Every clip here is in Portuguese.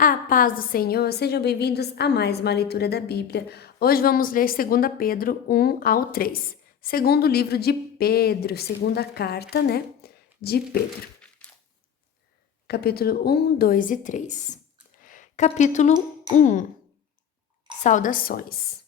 A paz do Senhor, sejam bem-vindos a mais uma leitura da Bíblia. Hoje vamos ler 2 Pedro 1 ao 3. Segundo livro de Pedro, segunda carta, de Pedro. Capítulo 1, 2 e 3. Capítulo 1. Saudações.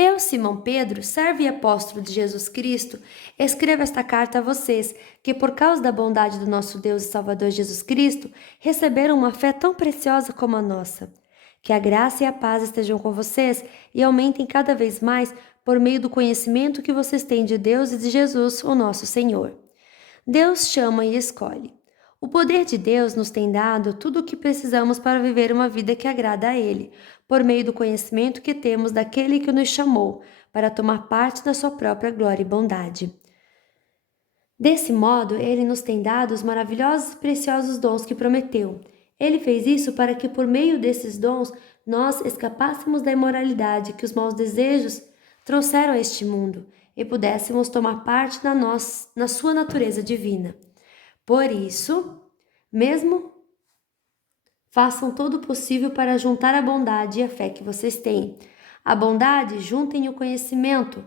Eu, Simão Pedro, servo e apóstolo de Jesus Cristo, escrevo esta carta a vocês, que por causa da bondade do nosso Deus e Salvador Jesus Cristo, receberam uma fé tão preciosa como a nossa. Que a graça e a paz estejam com vocês e aumentem cada vez mais por meio do conhecimento que vocês têm de Deus e de Jesus, o nosso Senhor. Deus chama e escolhe. O poder de Deus nos tem dado tudo o que precisamos para viver uma vida que agrada a Ele, por meio do conhecimento que temos daquele que nos chamou, para tomar parte da sua própria glória e bondade. Desse modo, Ele nos tem dado os maravilhosos e preciosos dons que prometeu. Ele fez isso para que, por meio desses dons, nós escapássemos da imoralidade que os maus desejos trouxeram a este mundo e pudéssemos tomar parte na sua natureza divina. Por isso, mesmo façam todo o possível para juntar a bondade e a fé que vocês têm. A bondade, juntem o conhecimento,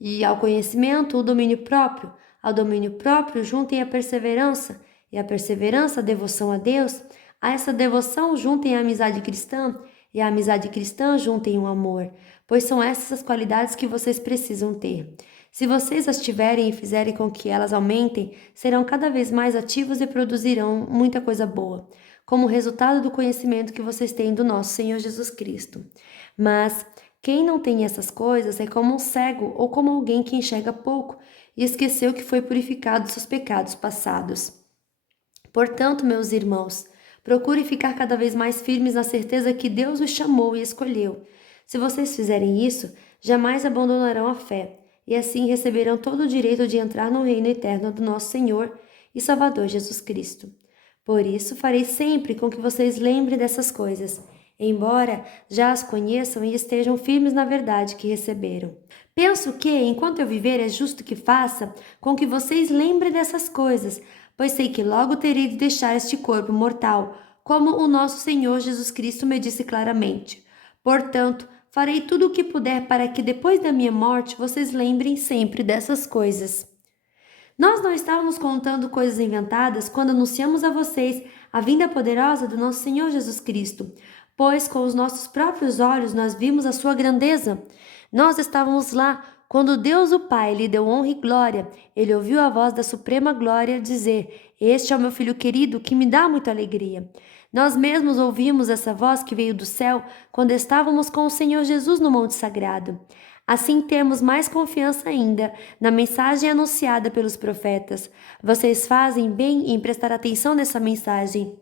e ao conhecimento, o domínio próprio. Ao domínio próprio, juntem a perseverança, e a perseverança, a devoção a Deus. A essa devoção, juntem a amizade cristã, e a amizade cristã, juntem o amor, pois são essas as qualidades que vocês precisam ter. Se vocês as tiverem e fizerem com que elas aumentem, serão cada vez mais ativos e produzirão muita coisa boa, como resultado do conhecimento que vocês têm do nosso Senhor Jesus Cristo. Mas quem não tem essas coisas é como um cego ou como alguém que enxerga pouco e esqueceu que foi purificado dos seus pecados passados. Portanto, meus irmãos, procurem ficar cada vez mais firmes na certeza que Deus os chamou e escolheu. Se vocês fizerem isso, jamais abandonarão a fé, e assim receberão todo o direito de entrar no reino eterno do nosso Senhor e Salvador Jesus Cristo. Por isso, farei sempre com que vocês lembrem dessas coisas, embora já as conheçam e estejam firmes na verdade que receberam. Penso que, enquanto eu viver, é justo que faça com que vocês lembrem dessas coisas, pois sei que logo terei de deixar este corpo mortal, como o nosso Senhor Jesus Cristo me disse claramente. Portanto, farei tudo o que puder para que depois da minha morte vocês lembrem sempre dessas coisas. Nós não estávamos contando coisas inventadas quando anunciamos a vocês a vinda poderosa do nosso Senhor Jesus Cristo, pois com os nossos próprios olhos nós vimos a sua grandeza. Nós estávamos lá quando Deus o Pai lhe deu honra e glória. Ele ouviu a voz da suprema glória dizer: "Este é o meu filho querido, que me dá muita alegria." Nós mesmos ouvimos essa voz que veio do céu quando estávamos com o Senhor Jesus no Monte Sagrado. Assim temos mais confiança ainda na mensagem anunciada pelos profetas. Vocês fazem bem em prestar atenção nessa mensagem,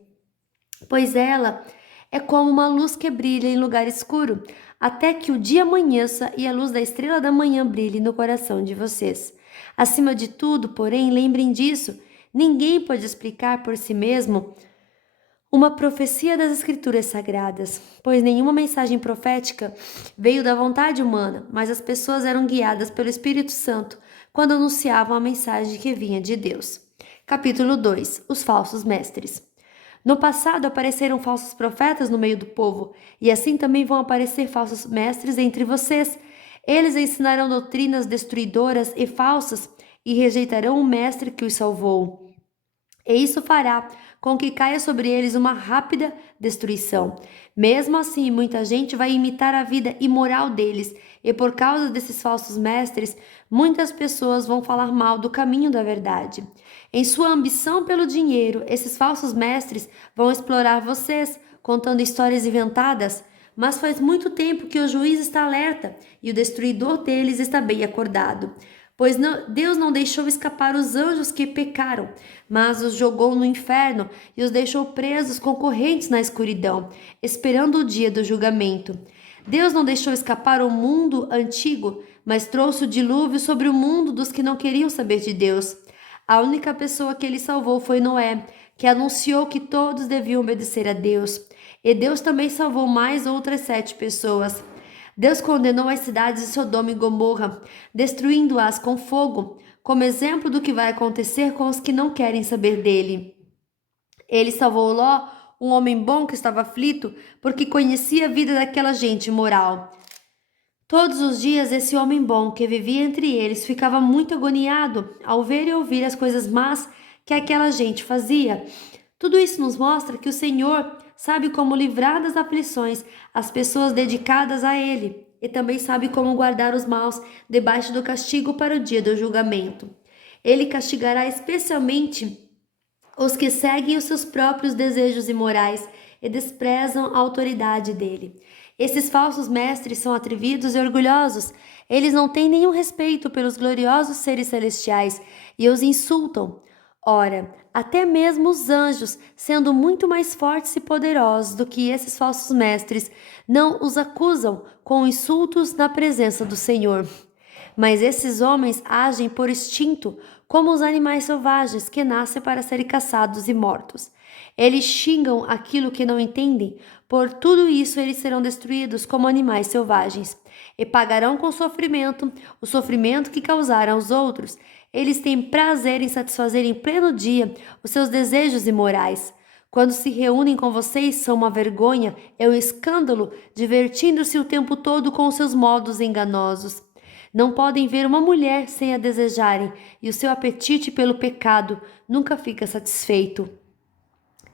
pois ela é como uma luz que brilha em lugar escuro, até que o dia amanheça e a luz da estrela da manhã brilhe no coração de vocês. Acima de tudo, porém, lembrem disso: ninguém pode explicar por si mesmo uma profecia das Escrituras Sagradas, pois nenhuma mensagem profética veio da vontade humana, mas as pessoas eram guiadas pelo Espírito Santo quando anunciavam a mensagem que vinha de Deus. Capítulo 2: Os falsos mestres. No passado apareceram falsos profetas no meio do povo, e assim também vão aparecer falsos mestres entre vocês. Eles ensinarão doutrinas destruidoras e falsas e rejeitarão o mestre que os salvou. E isso fará com que caia sobre eles uma rápida destruição. Mesmo assim, muita gente vai imitar a vida imoral deles, e por causa desses falsos mestres, muitas pessoas vão falar mal do caminho da verdade. Em sua ambição pelo dinheiro, esses falsos mestres vão explorar vocês, contando histórias inventadas. Mas faz muito tempo que o juiz está alerta e o destruidor deles está bem acordado. Pois Deus não deixou escapar os anjos que pecaram, mas os jogou no inferno e os deixou presos com correntes na escuridão, esperando o dia do julgamento. Deus não deixou escapar o mundo antigo, mas trouxe o dilúvio sobre o mundo dos que não queriam saber de Deus. A única pessoa que ele salvou foi Noé, que anunciou que todos deviam obedecer a Deus. E Deus também salvou mais outras 7 pessoas. Deus condenou as cidades de Sodoma e Gomorra, destruindo-as com fogo, como exemplo do que vai acontecer com os que não querem saber dele. Ele salvou Ló, um homem bom que estava aflito, porque conhecia a vida daquela gente imoral. Todos os dias esse homem bom que vivia entre eles ficava muito agoniado ao ver e ouvir as coisas más que aquela gente fazia. Tudo isso nos mostra que o Senhor sabe como livrar das aflições as pessoas dedicadas a Ele e também sabe como guardar os maus debaixo do castigo para o dia do julgamento. Ele castigará especialmente os que seguem os seus próprios desejos imorais e desprezam a autoridade dele. Esses falsos mestres são atrevidos e orgulhosos. Eles não têm nenhum respeito pelos gloriosos seres celestiais e os insultam. Ora, até mesmo os anjos, sendo muito mais fortes e poderosos do que esses falsos mestres, não os acusam com insultos na presença do Senhor. Mas esses homens agem por instinto, como os animais selvagens que nascem para serem caçados e mortos. Eles xingam aquilo que não entendem, por tudo isso eles serão destruídos como animais selvagens, e pagarão com sofrimento o sofrimento que causaram aos outros. Eles têm prazer em satisfazer em pleno dia os seus desejos imorais. Quando se reúnem com vocês, são uma vergonha, é um escândalo, divertindo-se o tempo todo com os seus modos enganosos. Não podem ver uma mulher sem a desejarem, e o seu apetite pelo pecado nunca fica satisfeito.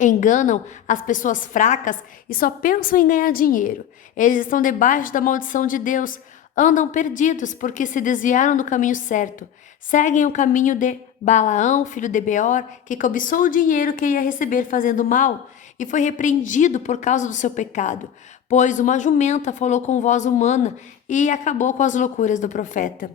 Enganam as pessoas fracas e só pensam em ganhar dinheiro. Eles estão debaixo da maldição de Deus, andam perdidos porque se desviaram do caminho certo. Seguem o caminho de Balaão, filho de Beor, que cobiçou o dinheiro que ia receber fazendo mal e foi repreendido por causa do seu pecado, pois uma jumenta falou com voz humana e acabou com as loucuras do profeta.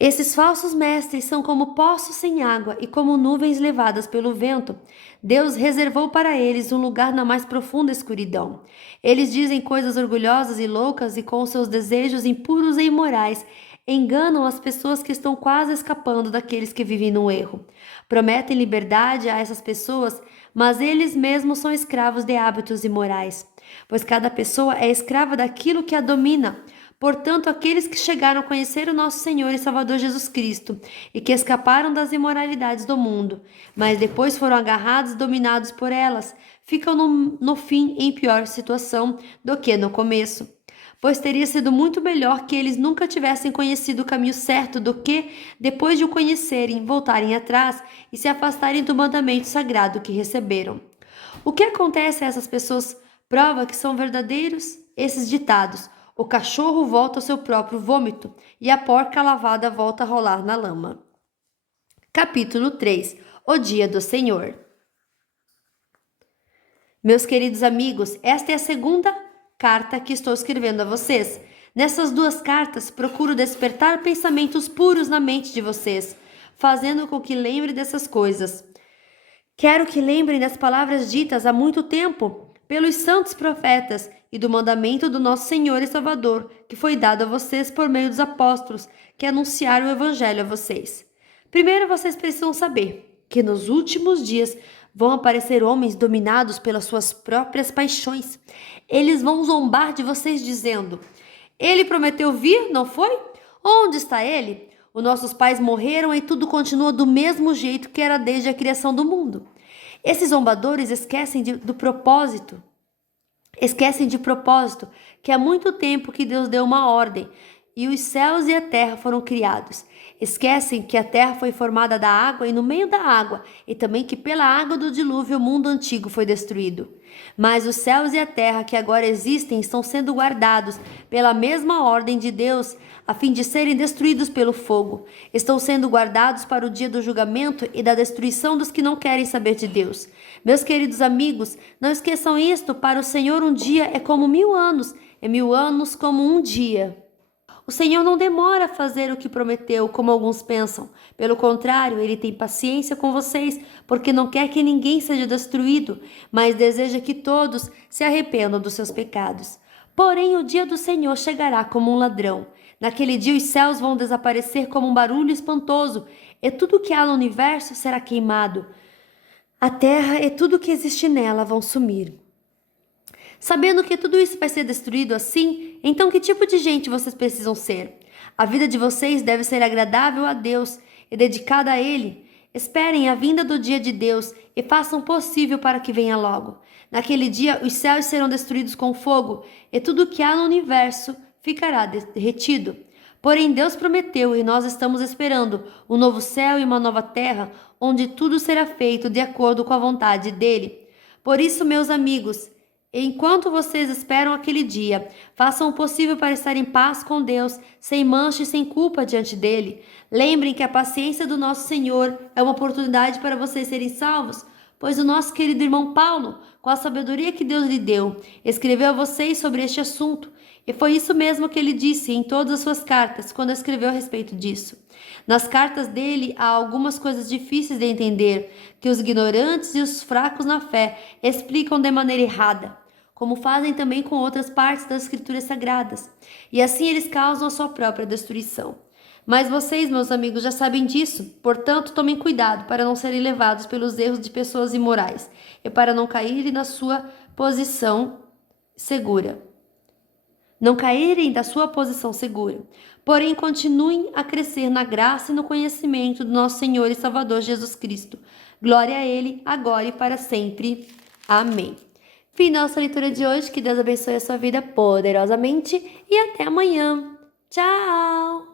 Esses falsos mestres são como poços sem água e como nuvens levadas pelo vento. Deus reservou para eles um lugar na mais profunda escuridão. Eles dizem coisas orgulhosas e loucas e com seus desejos impuros e imorais enganam as pessoas que estão quase escapando daqueles que vivem no erro. Prometem liberdade a essas pessoas, mas eles mesmos são escravos de hábitos imorais, pois cada pessoa é escrava daquilo que a domina. Portanto, aqueles que chegaram a conhecer o nosso Senhor e Salvador Jesus Cristo e que escaparam das imoralidades do mundo, mas depois foram agarrados e dominados por elas, ficam no fim em pior situação do que no começo. Pois teria sido muito melhor que eles nunca tivessem conhecido o caminho certo do que, depois de o conhecerem, voltarem atrás e se afastarem do mandamento sagrado que receberam. O que acontece a essas pessoas prova que são verdadeiros esses ditados. O cachorro volta ao seu próprio vômito e a porca lavada volta a rolar na lama. Capítulo 3. O Dia do Senhor. Meus queridos amigos, esta é a segunda carta que estou escrevendo a vocês. Nessas duas cartas, procuro despertar pensamentos puros na mente de vocês, fazendo com que lembrem dessas coisas. Quero que lembrem das palavras ditas há muito tempo pelos santos profetas e do mandamento do nosso Senhor e Salvador, que foi dado a vocês por meio dos apóstolos que anunciaram o Evangelho a vocês. Primeiro, vocês precisam saber que nos últimos dias vão aparecer homens dominados pelas suas próprias paixões. Eles vão zombar de vocês dizendo: ele prometeu vir, não foi? Onde está ele? Os nossos pais morreram e tudo continua do mesmo jeito que era desde a criação do mundo. Esses zombadores esquecem de propósito que há muito tempo que Deus deu uma ordem e os céus e a terra foram criados. Esquecem que a terra foi formada da água e no meio da água, e também que pela água do dilúvio o mundo antigo foi destruído. Mas os céus e a terra que agora existem estão sendo guardados pela mesma ordem de Deus, a fim de serem destruídos pelo fogo. Estão sendo guardados para o dia do julgamento e da destruição dos que não querem saber de Deus. Meus queridos amigos, não esqueçam isto: para o Senhor um dia é como 1000 anos, e 1000 anos como um dia. O Senhor não demora a fazer o que prometeu, como alguns pensam. Pelo contrário, Ele tem paciência com vocês, porque não quer que ninguém seja destruído, mas deseja que todos se arrependam dos seus pecados. Porém, o dia do Senhor chegará como um ladrão. Naquele dia os céus vão desaparecer como um barulho espantoso, e tudo que há no universo será queimado. A terra e tudo que existe nela vão sumir. Sabendo que tudo isso vai ser destruído assim, então que tipo de gente vocês precisam ser? A vida de vocês deve ser agradável a Deus e dedicada a Ele. Esperem a vinda do dia de Deus e façam o possível para que venha logo. Naquele dia, os céus serão destruídos com fogo e tudo o que há no universo ficará derretido. Porém, Deus prometeu e nós estamos esperando um novo céu e uma nova terra, onde tudo será feito de acordo com a vontade dele. Por isso, meus amigos, enquanto vocês esperam aquele dia, façam o possível para estar em paz com Deus, sem mancha e sem culpa diante dele. Lembrem que a paciência do nosso Senhor é uma oportunidade para vocês serem salvos, pois o nosso querido irmão Paulo, com a sabedoria que Deus lhe deu, escreveu a vocês sobre este assunto. E foi isso mesmo que ele disse em todas as suas cartas, quando escreveu a respeito disso. Nas cartas dele há algumas coisas difíceis de entender, que os ignorantes e os fracos na fé explicam de maneira errada, como fazem também com outras partes das Escrituras Sagradas, e assim eles causam a sua própria destruição. Mas vocês, meus amigos, já sabem disso, portanto, tomem cuidado para não serem levados pelos erros de pessoas imorais e para não caírem na sua posição segura. Não caírem da sua posição segura. Porém, continuem a crescer na graça e no conhecimento do nosso Senhor e Salvador Jesus Cristo. Glória a Ele, agora e para sempre. Amém. Fim da nossa leitura de hoje. Que Deus abençoe a sua vida poderosamente e até amanhã. Tchau!